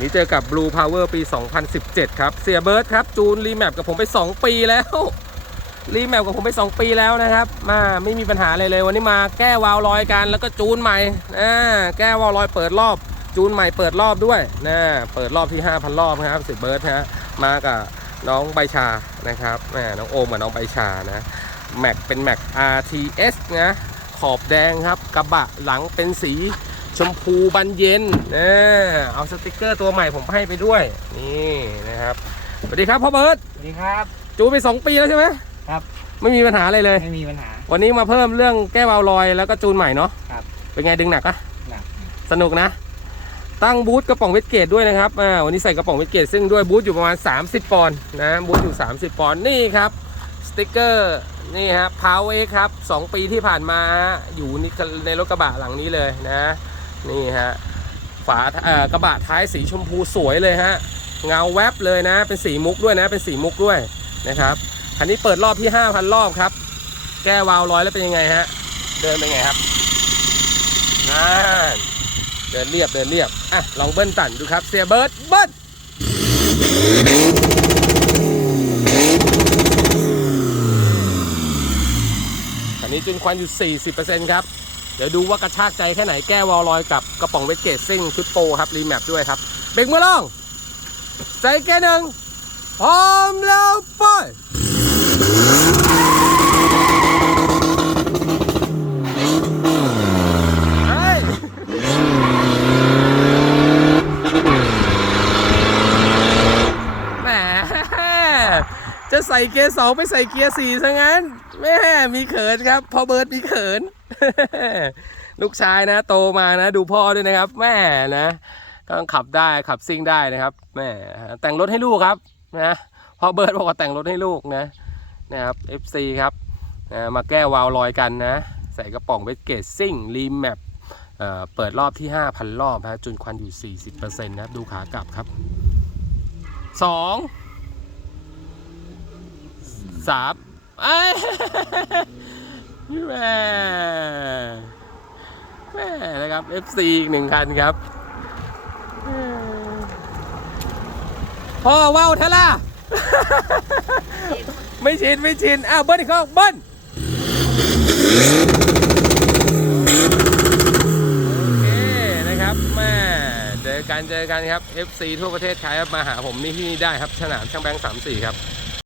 นี่เจอกับ Blue Power ปี 2017 ครับ เสียเบิร์ดครับ จูนรีแมปกับผมไป 2 ปีแล้ว รีแมปกับผมไป 2 ปีแล้วนะครับ มาไม่มีปัญหาอะไรเลย วันนี้มาแก้วาล์วลอยกัน แล้วก็จูนใหม่อ่าแก้วาล์วลอยเปิดรอบ จูนใหม่เปิดรอบด้วยนะเปิดรอบที่ 5,000 รอบครับเสียเบิร์ดฮะมากับน้องใบชานะครับแน้องโอมกับน้องใบชานะแม็กเป็นแม็ก RTS นะขอบแดงครับกระบะหลังเป็นสี ชมพูบานเย็นเออเอาสติกเกอร์ตัวใหม่ผมให้ไปด้วย นี่นะครับสวัสดีครับพ่อเบิร์ตสวัสดีครับ จูนไป 2 ปีแล้วใช่ไหมครับ ไม่มีปัญหาอะไรเลย ไม่มีปัญหา วันนี้มาเพิ่มเรื่องแก้วาล์วลอยแล้วก็จูนใหม่เนาะครับ เป็นไงดึงหนักอะหนัก สนุกนะ ตั้งบูธกระป๋องเวทเกตด้วยนะครับอ่าวันนี้ใส่กระป๋องเวทเกตซึ่งด้วยบูธอยู่ประมาณ 30 ปอนด์นะบูธอยู่ 30 ปอนด์นี่ครับสติกเกอร์นี่ฮะพาวเวครับ 2 ปีที่ผ่านมาฮะอยู่นี่ในรถกระบะหลังนี้เลยนะ นี่ฮะฝากระบะท้ายสีชมพูสวยเลยฮะเงาแวบเลยนะ เป็นสีมุกด้วยนะ เป็นสีมุกด้วยนะครับคันนี้เปิดรอบที่ 5,000 รอบครับ แก้วาล์วร้อยแล้วเป็นยังไงฮะ เดินเป็นไงครับนั่นเดินเรียบเดินเรียบอะลองเบิ้ลตันดูครับ เสียเบิร์ดเบิ้ลคันนี้จุนควันอยู่ 40%ครับ เดี๋ยวดูว่ากระชากใจแค่ไหนแก้วอลลอยกับกระป๋องเวทเกตซิ่งชุดโปรครับรีแมปด้วยครับเบรกมือลงใส่เกียร์หนึ่งพร้อมแล้วไปเฮ้ยแหมจะใส่เกียร์สองไปใส่เกียร์สี่ซะงั้นแม่มีเขินครับ พอเบิร์ดมีเขิน ลูกชายนะโตมานะ ดูพ่อด้วยนะครับ แม่นะก็ขับได้ขับซิ่งได้นะครับแม่แต่งรถให้ลูกครับนะพอเบิร์ดบอกว่าแต่งรถให้ลูกนะนะครับ FC ครับนะมาแก้วาวลอยกันนะ ใส่กระป๋องเวทเกตซิ่งรีแมปเปิดรอบที่ 5,000 รอบฮะจุนควันอยู่ 40%นะครับ ดูขากลับครับ 2 3เอ้ยแม่แม ครับ FC อีกหนึ่งคันครับแม่พ่อว้าวเทล่ะไม่ชิน ไม่ชิน อ้าวเบิ้ลอีกข้างเบิ้ลโอเคนะครับแม่เจอกันเจอกันครับ FC ทั่วประเทศใครครับมาหาผมนี่ที่นี่ได้ครับ สนามช่างแบงค์สามสี่ครับ